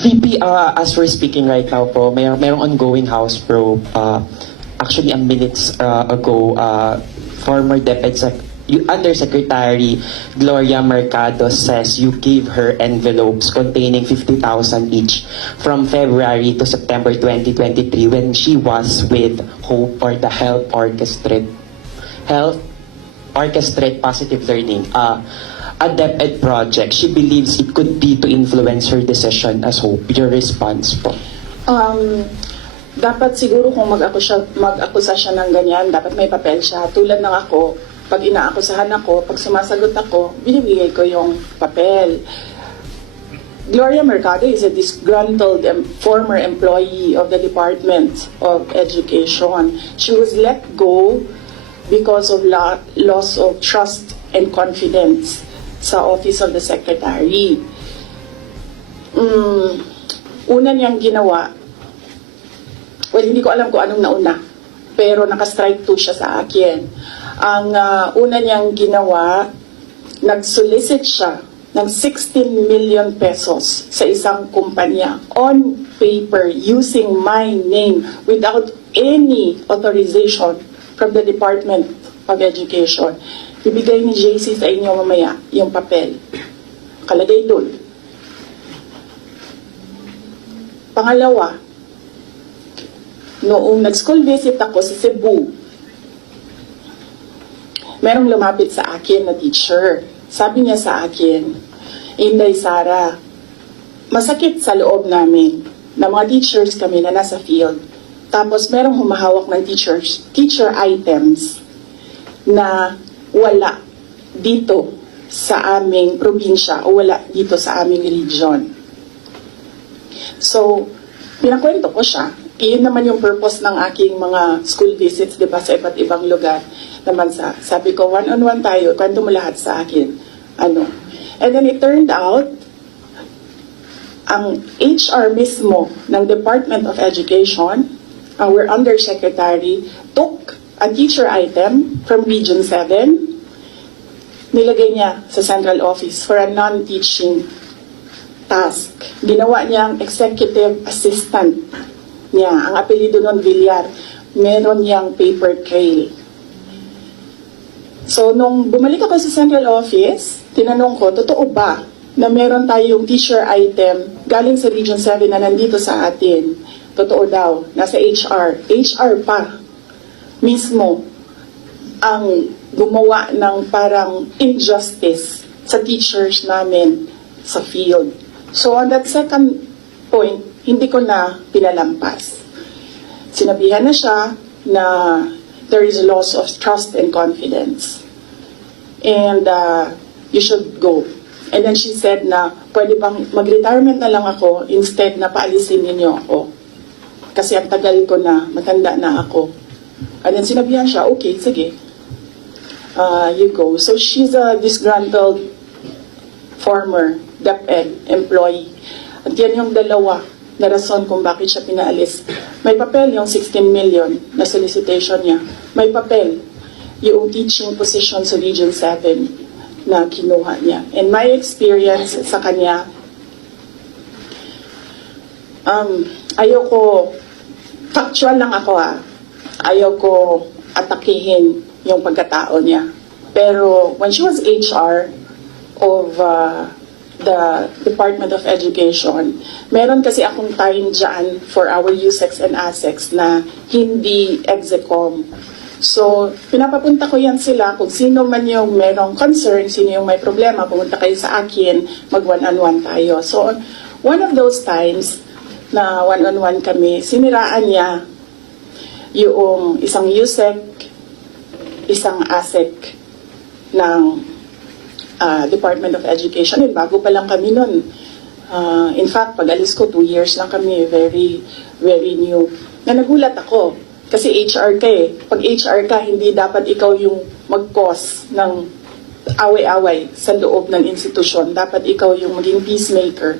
VP, uh, as we're speaking right now po, may mayroong ongoing House probe. Uh, actually, a minutes uh, ago, uh, former Deputy Sec- Undersecretary Gloria Mercado says you gave her envelopes containing 50,000 each from February to September 2023 when she was with Hope or the Health Orchestrate Health Orchestrate Positive Learning, uh, a DepEd project. She believes it could be to influence her decision as Hope. Your response po? Um, dapat siguro kung mag-akusa, mag-akusa siya ng ganyan, dapat may papel siya. Tulad ng ako, pag inaakusahan ako, pag sumasagot ako, binibigay ko yung papel. Gloria Mercado is a disgruntled em- former employee of the Department of Education. She was let go because of la- loss of trust and confidence sa Office of the Secretary. Mm, una niyang ginawa, well, hindi ko alam kung anong nauna, pero naka-strike to siya sa akin. Ang ah, una niyang ginawa, nag-solicit siya ng 16 million pesos sa isang kumpanya on paper using my name without any authorization from the Department of Education. Bibigay ni JC sa inyo mamaya yung papel. Kalagay dun. Pangalawa, noong nag-school visit ako sa Cebu, merong lumapit sa akin na teacher. Sabi niya sa akin, Inday Sara, masakit sa loob namin na mga teachers kami na nasa field. Tapos merong humahawak ng teachers, teacher items na wala dito sa aming probinsya o wala dito sa aming region. So, pinakwento ko siya. Iyon naman yung purpose ng aking mga school visits, di ba, sa iba't ibang lugar naman sa, sabi ko, one-on-one tayo, kwento mo lahat sa akin. Ano. And then it turned out, ang HR mismo ng Department of Education, our undersecretary, took a teacher item from Region 7, nilagay niya sa central office for a non-teaching task. Ginawa niyang executive assistant niya. Ang apelido nun, Villar. Meron niyang paper trail. So, nung bumalik ako sa central office, tinanong ko, totoo ba na meron tayong teacher item galing sa Region 7 na nandito sa atin? Totoo daw, nasa HR. HR pa mismo ang gumawa ng parang injustice sa teachers namin sa field. So on that second point, hindi ko na pinalampas. Sinabihan na siya na there is loss of trust and confidence. And uh, you should go. And then she said na pwede bang mag-retirement na lang ako instead na paalisin ninyo ako. Kasi ang tagal ko na, matanda na ako. And then sinabihan siya, okay, sige. Uh, you go. So she's a disgruntled former DepEd employee. At yan yung dalawa na rason kung bakit siya pinaalis. May papel yung 16 million na solicitation niya. May papel yung teaching position sa Region 7 na kinuha niya. And my experience sa kanya, um, ayoko, factual lang ako ah, ayoko atakihin yung pagkatao niya. Pero when she was HR of uh, the Department of Education, meron kasi akong time dyan for our USEX and ASEX na hindi execom. So, pinapapunta ko yan sila kung sino man yung merong concern, sino yung may problema, pumunta kayo sa akin, mag one-on-one tayo. So, one of those times na one-on-one kami, siniraan niya yung isang USEC, isang ASEC ng uh, Department of Education. And bago pa lang kami nun. Uh, in fact, pag alis ko, two years lang kami, very, very new. Na nagulat ako, kasi HR ka eh. Pag HR ka, hindi dapat ikaw yung mag-cause ng away-away sa loob ng institusyon. Dapat ikaw yung maging peacemaker.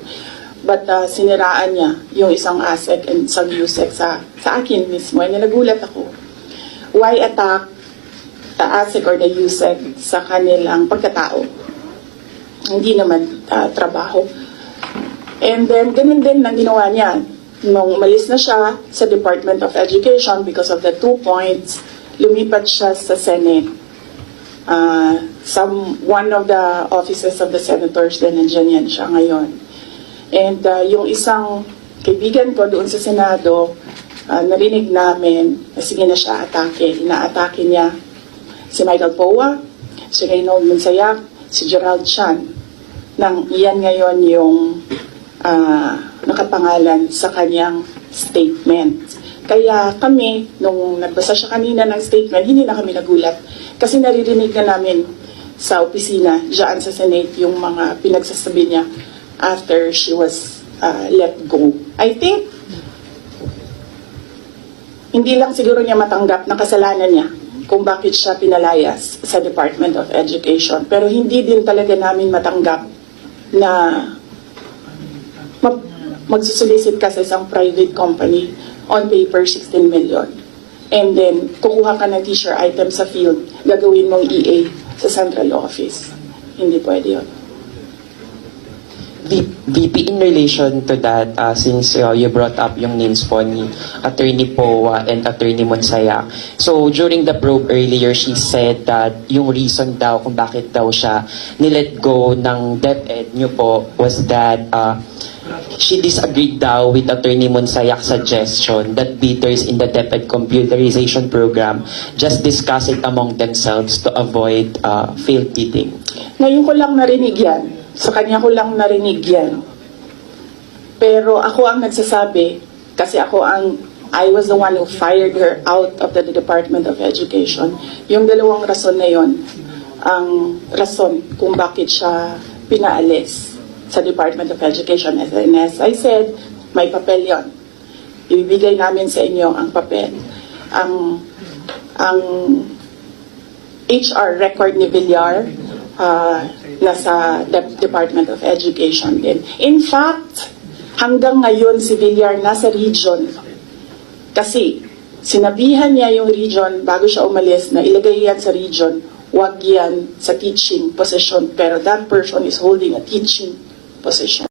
But uh, siniraan niya yung isang ASEC and isang USEC sa, sa akin mismo. And nagulat ako. Why attack the ASEC or the USEC sa kanilang pagkatao? Hindi naman uh, trabaho. And then, ganun din ang ginawa niya. Nung umalis na siya sa Department of Education because of the two points, lumipat siya sa Senate. Uh, some, one of the offices of the senators din, nandiyan yan siya ngayon. And uh, yung isang kaibigan ko doon sa Senado, uh, narinig namin, na sige na siya atake. Inaatake niya si Michael Poa, si Reynold Monsayak, si Gerald Chan. Nang iyan ngayon yung ah, nakapangalan sa kanyang statement. Kaya kami, nung nagbasa siya kanina ng statement, hindi na kami nagulat. Kasi naririnig na namin sa opisina, dyan sa Senate, yung mga pinagsasabi niya after she was ah, let go. I think, hindi lang siguro niya matanggap na kasalanan niya kung bakit siya pinalayas sa Department of Education. Pero hindi din talaga namin matanggap na mag- magsusulisit ka sa isang private company on paper 16 million. And then, kukuha ka ng t-shirt item sa field, gagawin mong EA sa central office. Hindi pwede yun. VP, in relation to that, uh, since uh, you brought up yung names po ni Attorney Poa and Attorney Monsaya. So, during the probe earlier, she said that yung reason daw kung bakit daw siya nilet go ng DepEd nyo po was that uh, she disagreed daw with Attorney Monsayak's suggestion that bidders in the DepEd computerization program just discuss it among themselves to avoid uh, failed bidding. Ngayon ko lang narinig yan. Sa kanya ko lang narinig yan. Pero ako ang nagsasabi, kasi ako ang, I was the one who fired her out of the Department of Education. Yung dalawang rason na yon ang rason kung bakit siya pinaalis sa Department of Education. And as I said, may papel yon. Ibibigay namin sa inyo ang papel. Ang, ang HR record ni Villar uh, nasa De- Department of Education din. In fact, hanggang ngayon si Villar nasa region kasi sinabihan niya yung region bago siya umalis na ilagay yan sa region, wag yan sa teaching position pero that person is holding a teaching position.